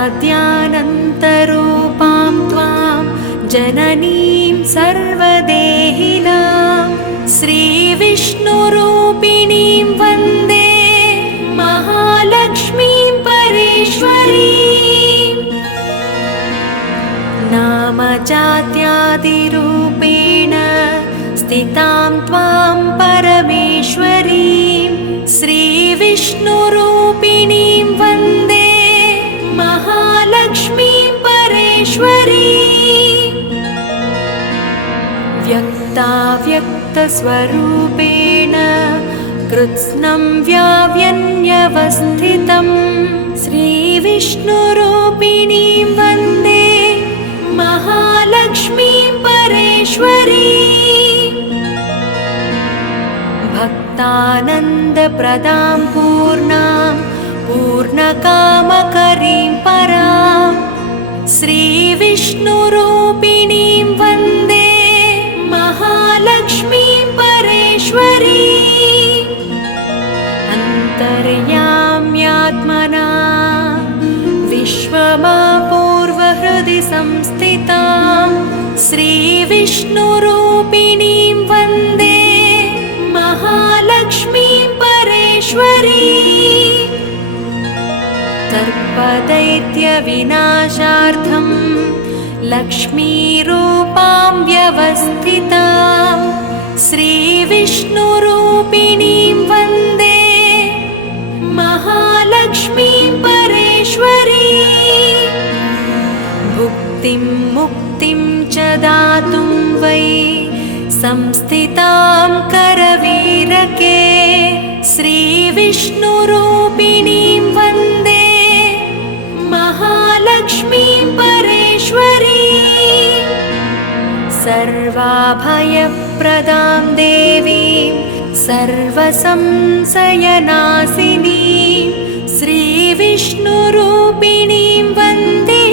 अनाद्यानन्तरूपां त्वां जननीं सर्वदेहिनां श्रीविष्णुरूपिणीं वन्दे महालक्ष्मीं परेश्वरीं। नामजात्यादिरूपेण स्थितां त्वां परमेश्वरीं श्रीविष्णुरूपिणीं वन्दे महालक्ष्मीं परेश्वरीं। व्यक्ताव्यक्तस्वरूपेण कृत्स्नं व्याव्यन्यवस्थितं श्रीविष्णुरूपिणीं वन्दे महालक्ष्मीं परेश्वरीं। भक्तानन्दप्रदां पूर्णां पूर्णकामकरीं परां श्रीविष्णुरूपिणीं वन्दे महालक्ष्मीं परेश्वरीं। अन्तर्याम्यात्मना विश्वमापूर्वहृदि संस्थितां श्रीविष्णुरूपिणीं वन्दे महालक्ष्मीं परेश्वरीं। सर्पदैत्यविनाशार्थं लक्ष्मीरूपां व्यवस्थितां श्रीविष्णुरूपिणीं वन्दे महालक्ष्मीं परेश्वरीं। भुक्तिं मुक्तिं च दातुं वै संस्थितां करवीरके श्रीविष्णुरूपिणीं वन्दे महालक्ष्मीं परेश्वरीं। सर्वाभयप्रदां देवीं सर्वसंशयनाशिनीं श्रीविष्णुरूपिणीं वन्दे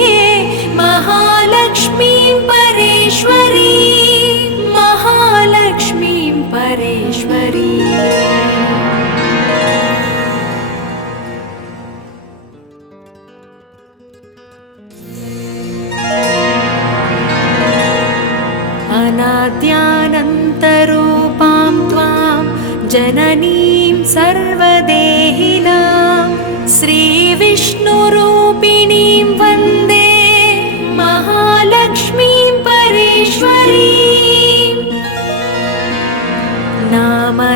महालक्ष्मीं परेश्वरीं। महालक्ष्मीं परेश्वरीं। अनाद्यानन्तरूपां त्वां जननीं सर्वदेहिनां श्रीविष्णुरूपिणीं वन्दे महालक्ष्मीं परेश्वरीं। नामजात्यादिरूपेण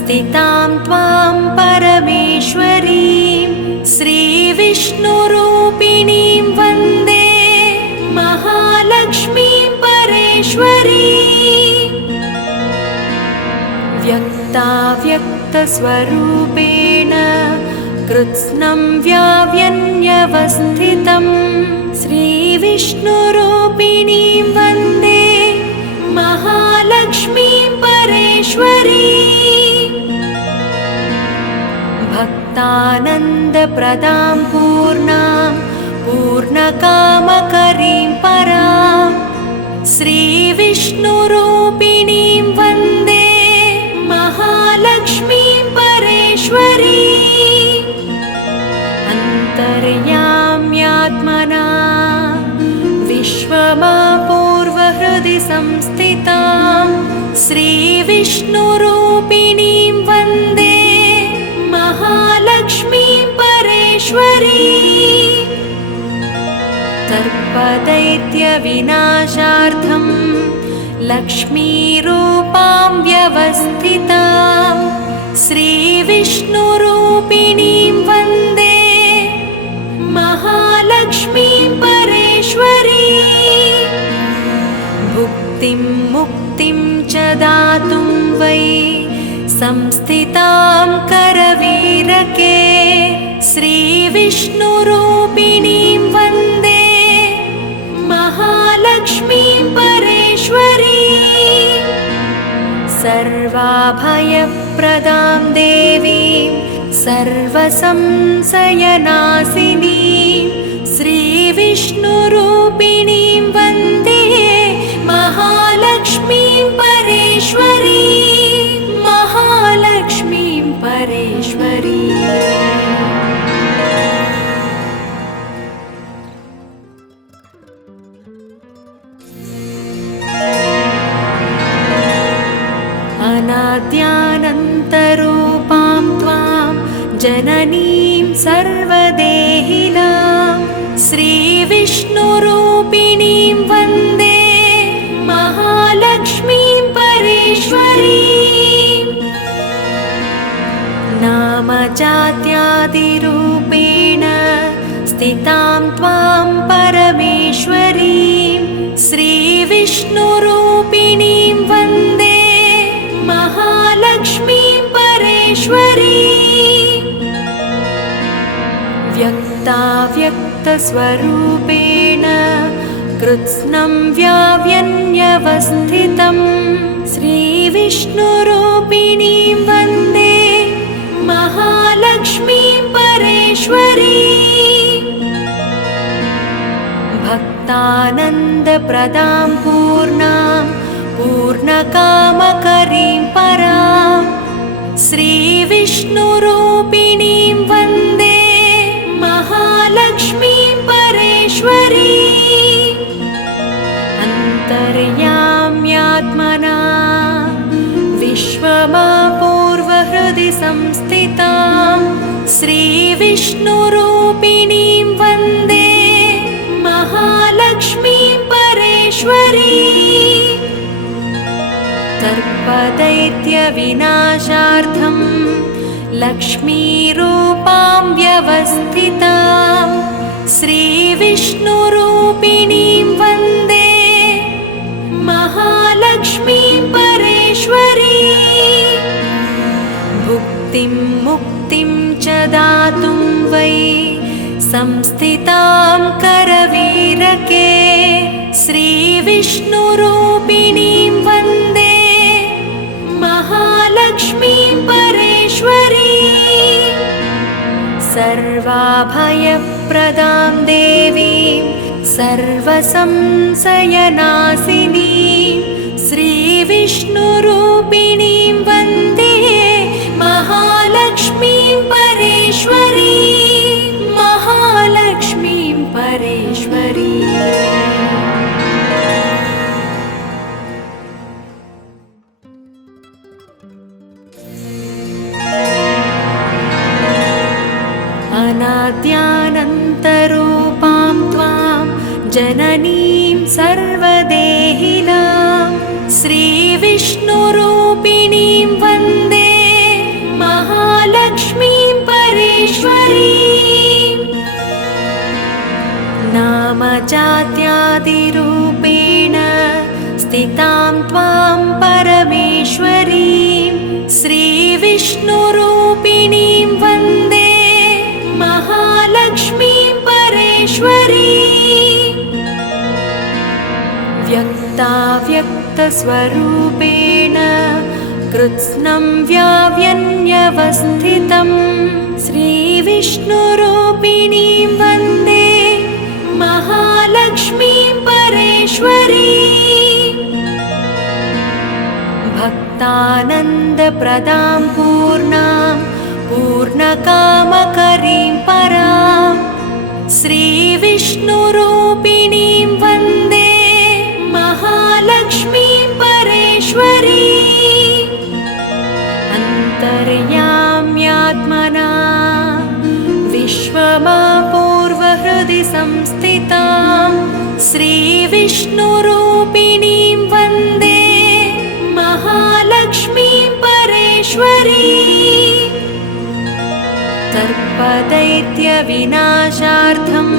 स्थितां त्वां परमेश्वरीं श्रीविष्णुरूपिणीं वन्दे महालक्ष्मीं परेश्वरीं। व्यक्ताव्यक्तस्वरूपेण कृत्स्नं व्याव्यन्यवस्थितं श्रीविष्णुरूपिणीं वन्दे महालक्ष्मीं परेश्वरीं। भक्तानन्दप्रदां पूर्णां पूर्णकामकरीं परां श्रीविष्णुरूपिणीं वन्दे महालक्ष्मीं परेश्वरीं। अन्तर्याम्यात्मना विश्वमापूर्वहृदि संस्थितां श्रीविष्णुरूपिणीं वन्दे महालक्ष्मीं परेश्वरीं। सर्पदैत्यविनाशार्थं लक्ष्मीरूपां व्यवस्थितां श्रीविष्णुरूपिणीं वन्दे महालक्ष्मीं परेश्वरीं। भुक्तिं मुक्तिं च दातुं वै संस्थितां करवीरके श्रीविष्णुरूपिणीं वन्दे महालक्ष्मीं परेश्वरीं। सर्वाभयप्रदां देवीं सर्वसंशयनाशिनीं श्रीविष्णुरूपिणीं वन्दे महालक्ष्मीं परेश्वरीं। महालक्ष्मीं परेश्वरीं। अनाद्यानन्तरूपां त्वां जननीं सर्वदेहिनां श्रीविष्णुरूपिणीं वन्दे महालक्ष्मीं परेश्वरीम्। नामजात्यादिरूपेण स्थितां त्वां परमेश्वरीं श्रीविष्णुरूपिणीं वन्दे महालक्ष्मीं परेश्वरीम्। व्यक्ताव्यक्तस्वरूपेण कृत्स्नं व्याव्यन्यवस्थितं श्रीविष्णुरूपिणीं वन्दे महालक्ष्मीं परेश्वरीम्। भक्तानन्दप्रदां पूर्णां पूर्णकामकरीं परां श्रीविष्णुरूपिणीं वन्दे महालक्ष्मीं परेश्वरीम्। अन्तर्याम्यात्मना विश्वमापूर्वहृदि संस्थितां श्रीविष्णुरूपिणीं वन्दे महालक्ष्मीं परेश्वरीम्। सर्पदैत्यविनाशार्थं लक्ष्मीरूपां व्यवस्थितां श्रीविष्णुरूपिणीं वन्दे महालक्ष्मीं परेश्वरीम्। भुक्तिं मुक्तिं च दातुं वै संस्थितां करवीरके श्रीविष्णुरूपिणीं वन्दे महालक्ष्मीं परेश्वरीम्। सर्वाभयप्रदां देवीं सर्वसंशयनाशिनीं श्रीविष्णुरूपिणीं वन्दे महालक्ष्मीं परेश्वरीं। महालक्ष्मीं परेश्वरीम्। अनाद्यानन्तरूपां त्वां जननीं सर्वदेहिनां श्रीविष्णुरूपिणीं वन्दे महालक्ष्मीं परेश्वरीम्। नामजात्यादिरूपेण स्थितां त्वां परमेश्वरीं श्रीविष्णुरूपिणीं वन्दे महालक्ष्मीं परेश्वरीम्। व्यक्ताव्यक्तस्वरूपेण कृत्स्नं व्याव्यन्यवस्थितं श्रीविष्णुरूपिणीं वन्दे महालक्ष्मीं परेश्वरीम्। भक्तानन्दप्रदां पूर्णां पूर्णकामकरीं परां श्रीविष्णुरूपिणीं वन्दे महालक्ष्मीं परेश्वरीम्। अन्तर्याम्यात्मना विश्वमापूर्वहृदि संस्थितां श्रीविष्णुरूपिणीं वन्दे महालक्ष्मीं परेश्वरीम्। सर्पदैत्यविनाशार्थं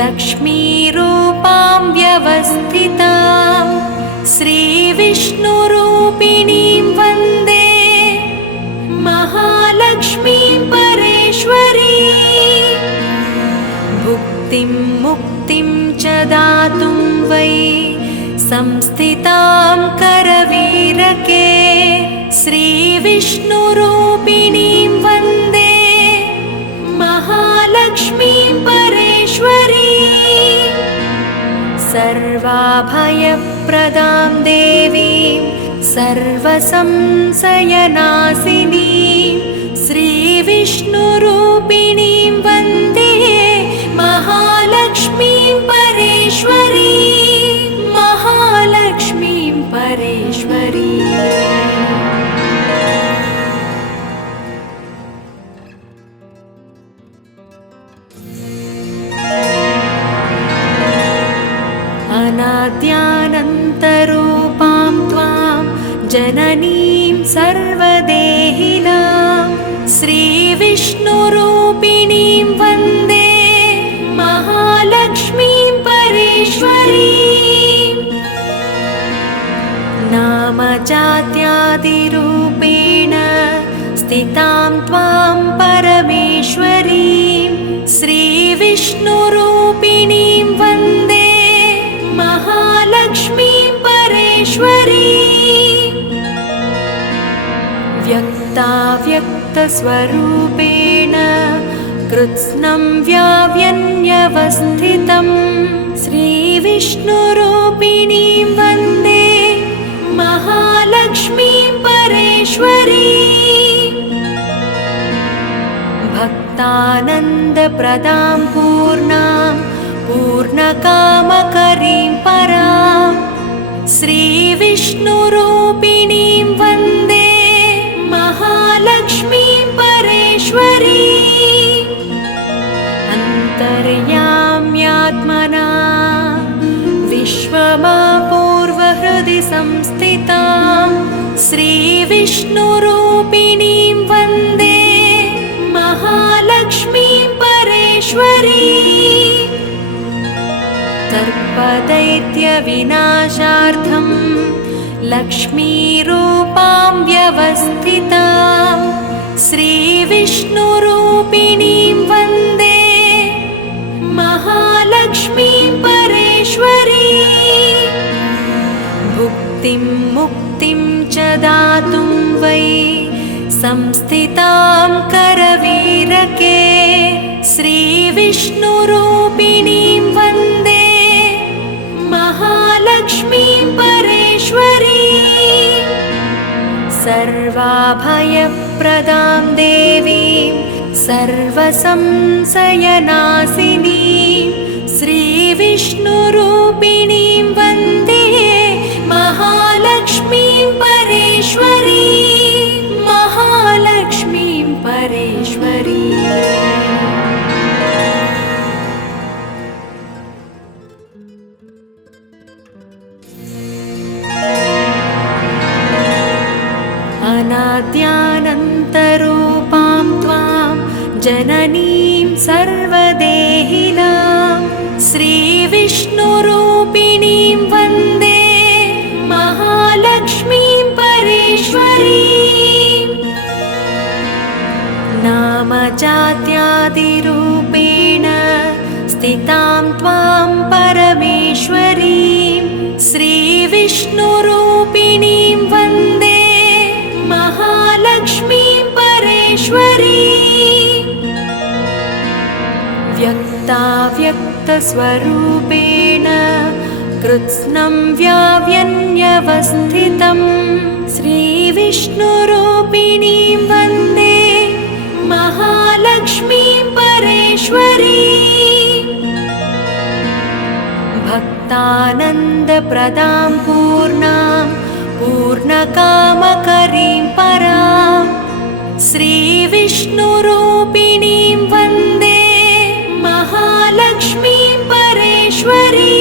लक्ष्मीरूपां व्यवस्थितां श्रीविष्णुरूपिणीं वन्दे महालक्ष्मीं परेश्वरीम्। भुक्तिं मुक्तिं च दातुं वै संस्थितां करवीरके श्रीविष्णुरूपिणीं वन्दे महालक्ष्मीं परेश्वरीम्। सर्वाभयप्रदां देवीं सर्वसंशयनाशिनीं श्रीविष्णुरूपिणीं वन्दे महालक्ष्मीं परेश्वरीम्। महालक्ष्मीं परेश्वरीम्। श्रीविष्णुरूपिणीं वन्दे महालक्ष्मीं परेश्वरीं नामजात्यादिरूपेण स्थितां त्वां परमेश्वरीं श्रीविष्णुरूपिणीं वन्दे महालक्ष्मीं परेश्वरीं व्यक्ताव्यक्तस्वरूपेण कृत्स्नं व्याव्यन्यवस्थितं श्रीविष्णुरूपिणीं वन्दे महालक्ष्मीं परेश्वरीं भक्तानन्दप्रदां पूर्णां पूर्णकामकरीं परां श्रीविष्णुरूपिणीं वन्दे महालक्ष्मीं परेश्वरीं अन्तर्याम्यात्मना विश्वमापूर्वहृदि संस्थितां श्रीविष्णुरूपिणीं वन्दे महालक्ष्मीं परेश्वरीं सर्पदैत्यविनाशार्थं लक्ष्मीरूपां व्यवस्थितां श्रीविष्णुरूपिणीं वन्दे महालक्ष्मीं परेश्वरीं भुक्तिं मुक्तिं च दातुं वै संस्थितां करवीरके श्रीविष्णुरूपिणीं वन्दे महालक्ष्मीं परेश्वरीं सर्वाभयप्रदां देवीं सर्वसंशयनाशिनीं श्रीविष्णुरूपिणीं वन्दे महालक्ष्मीं परेश्वरीं महालक्ष्मीं परेश्वरीं अनाद्यानन्तरूपां त्वां जननीं सर्वदेहिनां श्रीविष्णुरूपिणीं वन्दे महालक्ष्मीं परेश्वरीं नामजात्यादिरूपेण स्थितां त्वां परमेश्वरीं श्रीविष्णुरूपिणीं वन्दे महालक्ष्मीं परेश्वरीं व्यक्ताव्यक्तस्वरूपेण कृत्स्नं व्याव्यन्यवस्थितं श्रीविष्णुरूपिणीं वन्दे महालक्ष्मीं परेश्वरीं भक्तानन्दप्रदां पूर्णां पूर्णकामकरीं परां श्रीविष्णुरूपिणीं वन्दे महालक्ष्मीं परेश्वरीं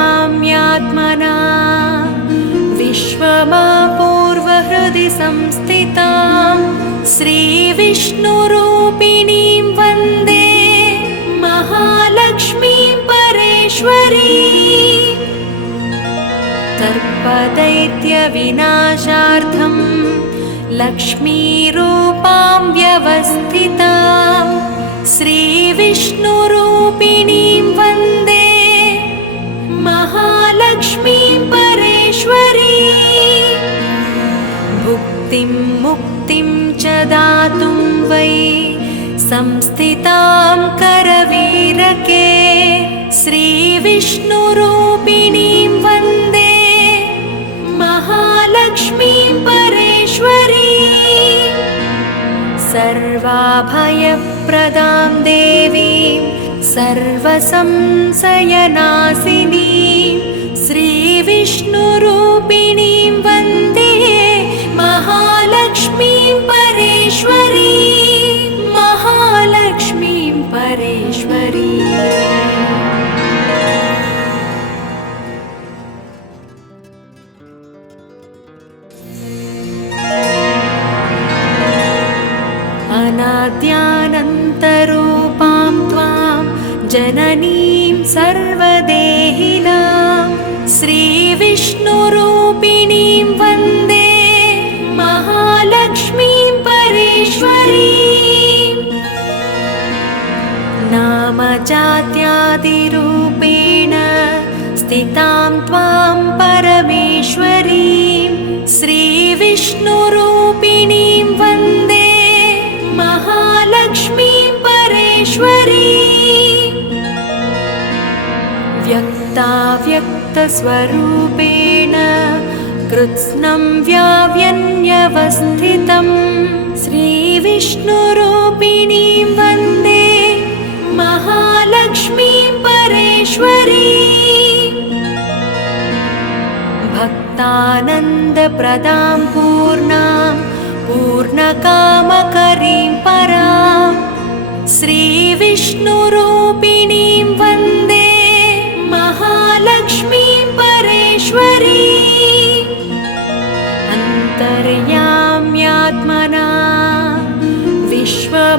अन्तर्याम्यात्मना विश्वमापूर्वहृदि संस्थितां श्रीविष्णुरूपिणीं वन्दे महालक्ष्मीं परेश्वरीं सर्पदैत्यविनाशार्थं लक्ष्मीरूपां व्यवस्थितां श्रीविष्णुरूपिणीं वन्दे महालक्ष्मीं परेश्वरीं भुक्तिं मुक्तिं च दातुं वै संस्थितां करवीरके श्रीविष्णुरूपिणीं वन्दे महालक्ष्मीं परेश्वरीं सर्वाभयप्रदां देवीं सर्वसंशयनाशिनीं श्रीविष्णुरूपिणीं वन्दे महालक्ष्मीं परेश्वरीं महालक्ष्मीं परेश्वरीं जननीं सर्वदेहिनां श्रीविष्णुरूपिणीं वन्दे महालक्ष्मीं परेश्वरीम् नामजात्यादिरूपेण स्थितां त्वां परमेश्वरीं श्रीविष्णुरूपिणीं वन्दे महालक्ष्मीं परेश्वरीम् व्यक्ताव्यक्तस्वरूपेण कृत्स्नं व्याव्यन्यवस्थितं श्रीविष्णुरूपिणीं वन्दे महालक्ष्मीं परेश्वरीम् भक्तानन्दप्रदां पूर्णां पूर्णकामकरीं परां श्रीविष्णुरूपिणीं वन्दे महालक्ष्मीं परेश्वरीम् अन्तर्याम्यात्मना विश्वमापूर्वहृदि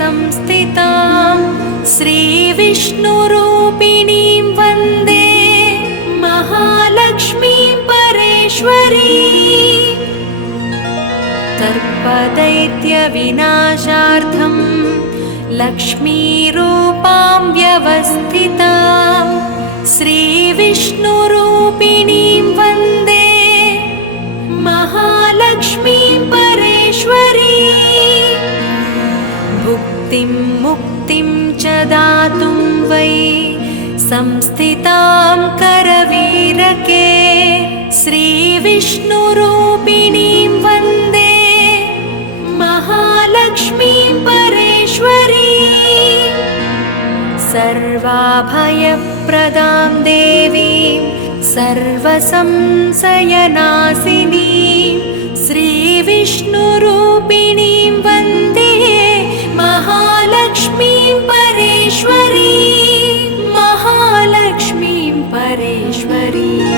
संस्थितां श्रीविष्णुरूपिणीं वन्दे महालक्ष्मीं परेश्वरीम् सर्पदैत्यविनाशार्थं लक्ष्मीरूपां व्यवस्थितां श्रीविष्णुरूपिणीं वन्दे महालक्ष्मीं परेश्वरीम् भुक्तिं मुक्तिं च दातुं वै संस्थितां करवीरके श्रीविष्णुरूपिणीं वन्दे महालक्ष्मीं परेश्वरीम् सर्वाभयप्रदां देवीं सर्वसंशयनाशिनीं श्रीविष्णुरूपिणीं वन्दे महालक्ष्मीं परेश्वरीम् महालक्ष्मीं परेश्वरीम्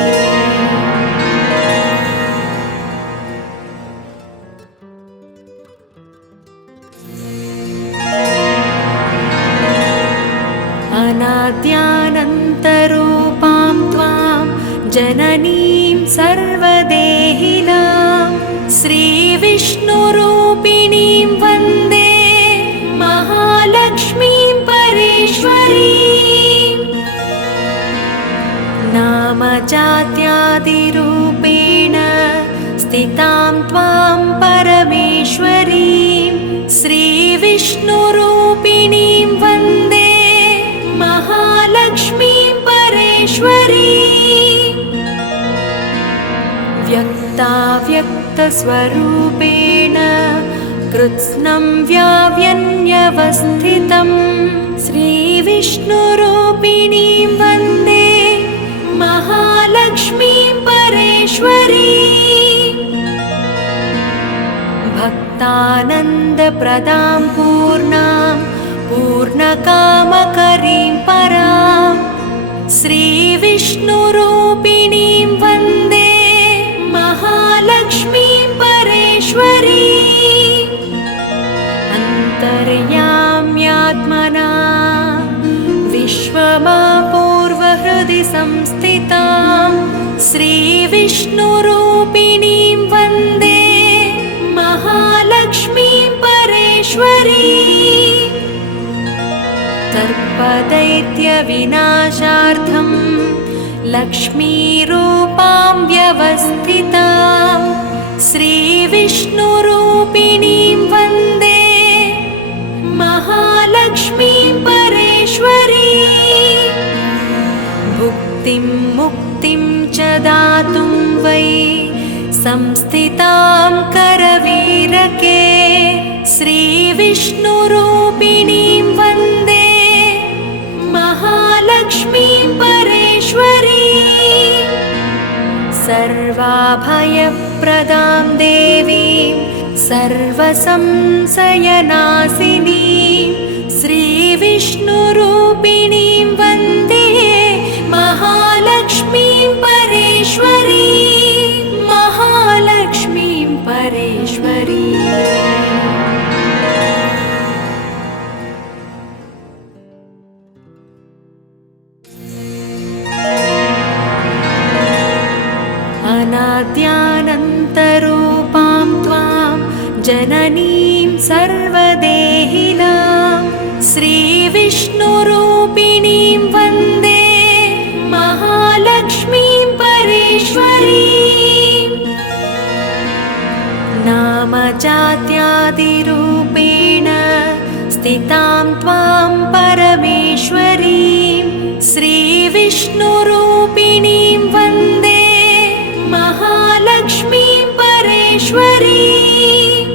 अनाद्यानन्तरूपां त्वां जननीं सर्वदेहिनां श्रीविष्णुरूपिणीं वन्दे महालक्ष्मीं परेश्वरीम् नामजात्यादिरूपेण स्थितां त्वां परमेश्वरीं श्रीविष्णुरूपिणीं वन्दे महालक्ष्मीं परेश्वरीम् व्यक्ताव्यक्तस्वरूपेण कृत्स्नं व्याव्यन्यवस्थितं श्रीविष्णुरूपिणीं वन्दे महालक्ष्मीं परेश्वरीम् भक्तानन्दप्रदां पूर्णां पूर्णकामकरीं परां श्रीविष्णुरूपिणीं वन्दे महालक्ष्मीं परेश्वरीम् अन्तर्याम्यात्मना विश्वमापूर्वहृदि संस्थितां श्रीविष्णुरूपिणीं वन्दे महालक्ष्मीं परेश्वरीम् सर्पदैत्यविनाशार्थं लक्ष्मीरूपां व्यवस्थितां श्रीविष्णुरूपिणीं वन्दे महालक्ष्मीं परेश्वरीम् भुक्तिं मुक्तिं च दातुं वै संस्थितां करवीरके श्रीविष्णुरूपिणीं वन्दे महालक्ष्मीं परेश्वरीम् सर्वाभयप्रदां देवीं सर्वसंशयनाशिनीं श्रीविष्णुरूपिणीं वन्दे महालक्ष्मीं परेश्वरीम् महालक्ष्मीं परेश्वरीम् अनाद्यानन्तरूपां त्वां जननीं सर्वदेहिनां श्रीविष्णुरूपिणीं वन्दे महालक्ष्मीं परेश्वरीम्। नामजात्यादिरूपेण स्थितां त्वां परमेश्वरीं श्रीविष्णुरूपिणीं वन्दे महालक्ष्मीं परेश्वरीम्।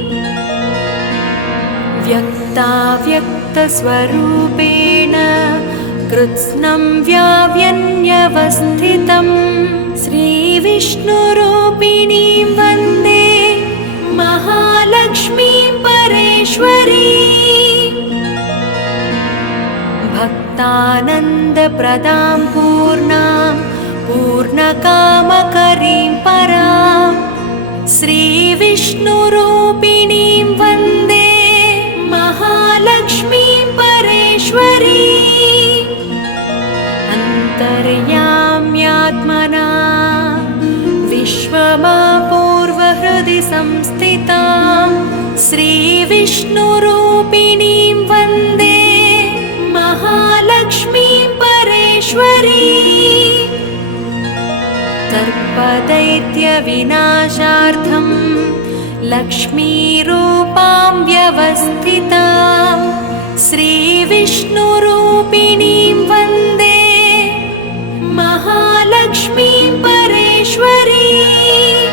व्यक्ताव्यक्तस्वरूपेण कृत्स्नं व्याव्यन्यवस्थितं श्रीविष्णुरूपिणीं वन्दे महालक्ष्मीं परेश्वरीम्। भक्तानन्दप्रदां पूर्णां पूर्णकामकरीं परां श्रीविष्णुरूपिणीं वन्दे महालक्ष्मीं परेश्वरीम्। अन्तर्याम्यात्मना विश्वमापूर्वहृदि संस्थितां श्रीविष्णुरूपिणीं वन्दे महालक्ष्मीं परेश्वरीम्। सर्पदैत्यविनाशार्थं लक्ष्मीरूपां व्यवस्थितां श्रीविष्णुरूपिणीं वन्दे महालक्ष्मीं परेश्वरीम्।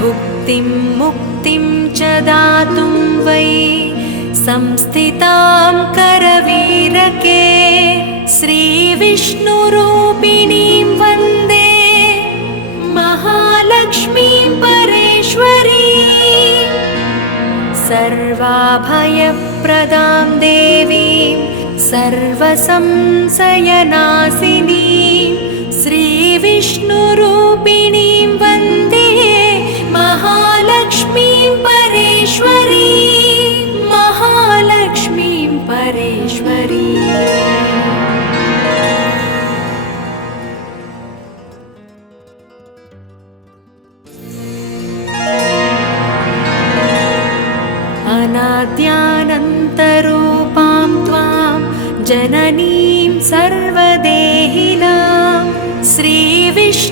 भुक्तिं मुक्तिं च दातुं वै संस्थितां करवीरके श्रीविष्णुरूपिणीं वन्दे महालक्ष्मीं परेश्वरीम्। सर्वाभयप्रदां देवीं सर्वसंशयनाशिनीं श्रीविष्णुरूपिणीं वन्दे महालक्ष्मीं परेश्वरीम्। महालक्ष्मीं परेश्वरीम्। अनाद्यानन्तरूपां त्वां जननीं सर्वदेहिनां श्रीविष्णुरूपिणीं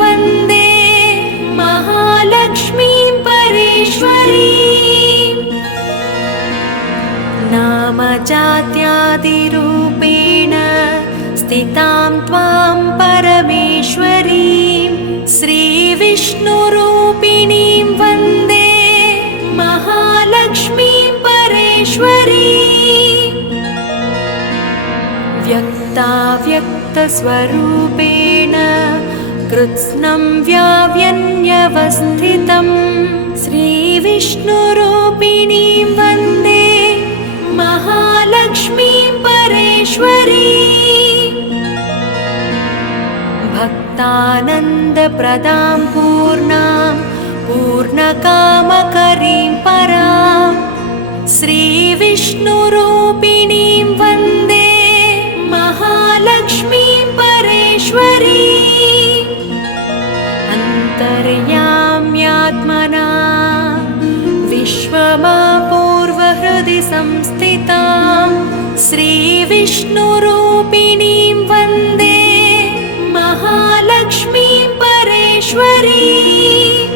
वन्दे महालक्ष्मीं परेश्वरीम्। नामजात्यादिरूपेण स्थितां त्वां परमेश्वरीं श्रीविष्णुरूपिणीं वन्दे महालक्ष्मीं परेश्वरीम्। व्यक्ताव्यक्तस्वरूपेण कृत्स्नं व्याव्यन्यवस्थितं श्रीविष्णुरूपिणीं वन्दे महालक्ष्मीं परेश्वरीम्। भक्तानन्दप्रदां पूर्णां पूर्णकामकरीं परां श्रीविष्णुरूपिणीं वन्दे महालक्ष्मीं परेश्वरीम्। अन्तर्याम्यात्मना विश्वमापूर्वहृदि संस्थितां श्रीविष्णुरूपिणीं वन्दे महालक्ष्मीं परेश्वरीम्।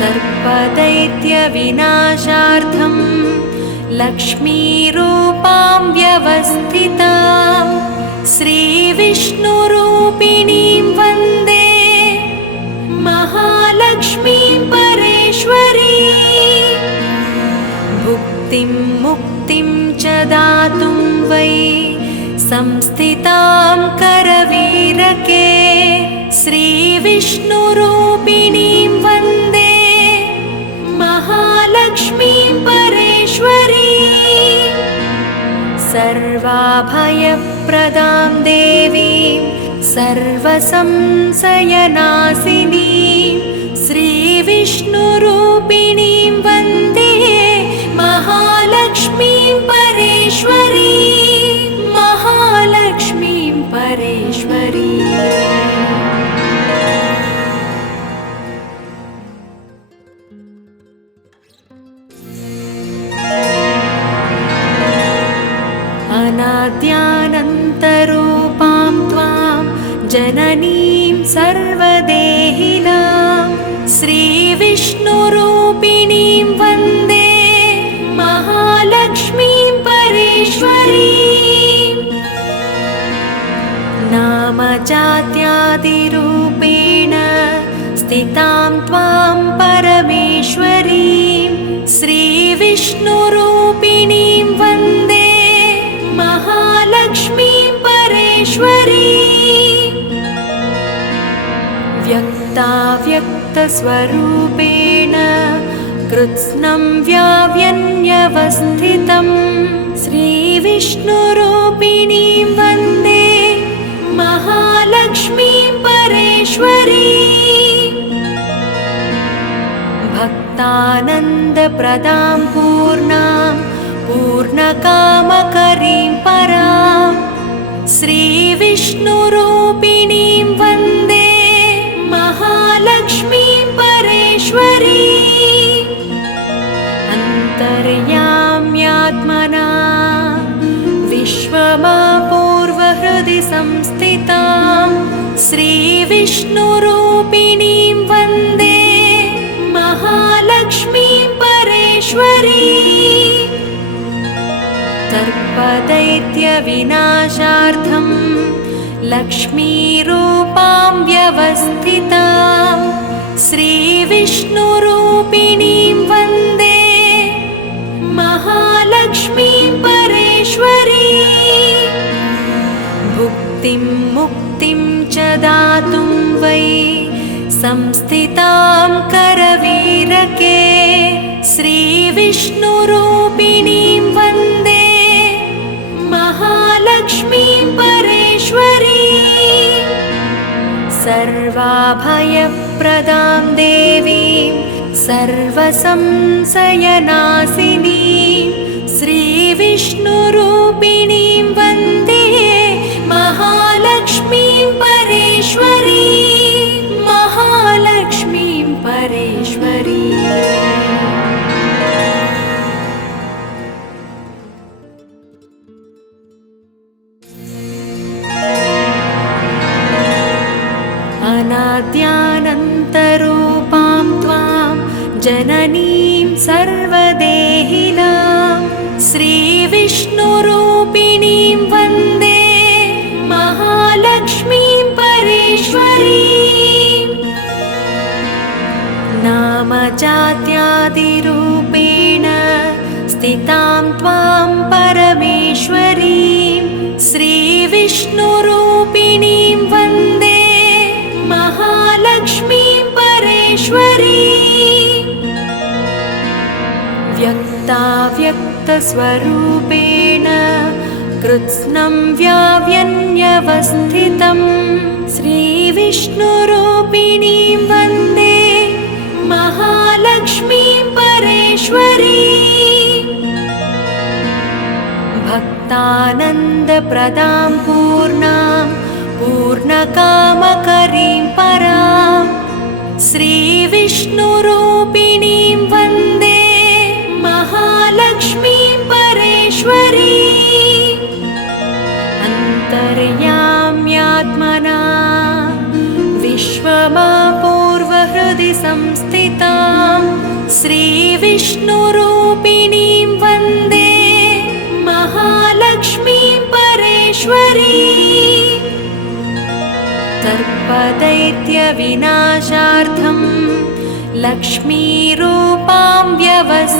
सर्पदैत्यविनाशार्थं लक्ष्मीरूपां व्यवस्थितां श्रीविष्णुरूपिणीं वन्दे महालक्ष्मीं परेश्वरीम्। भुक्तिं मुक्तिं च दातुं वै संस्थितां करवीरके श्रीविष्णुरूपिणीं वन्दे महालक्ष्मीं परेश्वरीम्। सर्वाभयप्रदां देवीं सर्वसंशयनाशिनीं श्रीविष्णुरूपिणीं वन्दे महालक्ष्मीं परेश्वरीम्। महालक्ष्मीं परेश्वरीम्। श्रीविष्णुरूपिणीं वन्दे महालक्ष्मीं परेश्वरीं नामजात्यादिरूपेण स्थितां त्वां परमेश्वरीं श्रीविष्णुरूपिणीं वन्दे महालक्ष्मीं परेश्वरीं व्यक्ताव्यक्तस्वरूपेण कृत्स्नं व्याव्यन्यवस्थितं श्रीविष्णुरूपिणीं वन्दे महालक्ष्मीं परेश्वरीं भक्तानन्दप्रदां पूर्णां पूर्णकामकरीं परां श्रीविष्णुरूपिणीं वन्दे महालक्ष्मीं परेश्वरीं अन्तर्याम्यात्मना विश्वमापूर्वहृदि संस्थितां श्रीविष्णुरूपिणीं वन्दे महालक्ष्मीं परेश्वरीं सर्पदैत्यविनाशार्थं लक्ष्मीरूपां व्यवस्थितां श्रीविष्णुरूपिणीं वन्दे महालक्ष्मीं परेश्वरीं भुक्तिं मुक्तिं च दातुं वै संस्थितां करवीरके श्रीविष्णुरूपिणीं वन्दे महालक्ष्मीं परेश्वरीं सर्वाभयप्रदां देवीं सर्वसंशयनाशिनीं श्रीविष्णुरूपिणीं वन्दे महालक्ष्मीं परेश्वरीं महालक्ष्मीं परेश्वरीं अनाद्यानन्तरूपां त्वां जननीं सर्वदेहिनां श्रीविष्णुरूपिणीं वन्दे महालक्ष्मीं परेश्वरीं नामजात्यादिरूपेण स्थितां त्वां परमेश्वरीं श्रीविष्णुरूपिणीं वन्दे महालक्ष्मीं परेश्वरीं व्यक्ताव्यक्तस्वरूपेण कृत्स्नं व्याव्यन्यवस्थितं श्रीविष्णुरूपिणीं वन्दे महालक्ष्मीं परेश्वरीं भक्तानन्दप्रदां पूर्णां पूर्णकामकरीं परां श्रीविष्णुरूपिणीं वन्दे महालक्ष्मीं परेश्वरीं अन्तर्याम्यात्मना विश्वमापूर्वहृदि संस्थितां श्रीविष्णुरूपिणीं वन्दे महालक्ष्मीं परेश्वरीं सर्पदैत्यविनाशार्थं लक्ष्मीरूपां व्यवस्थितां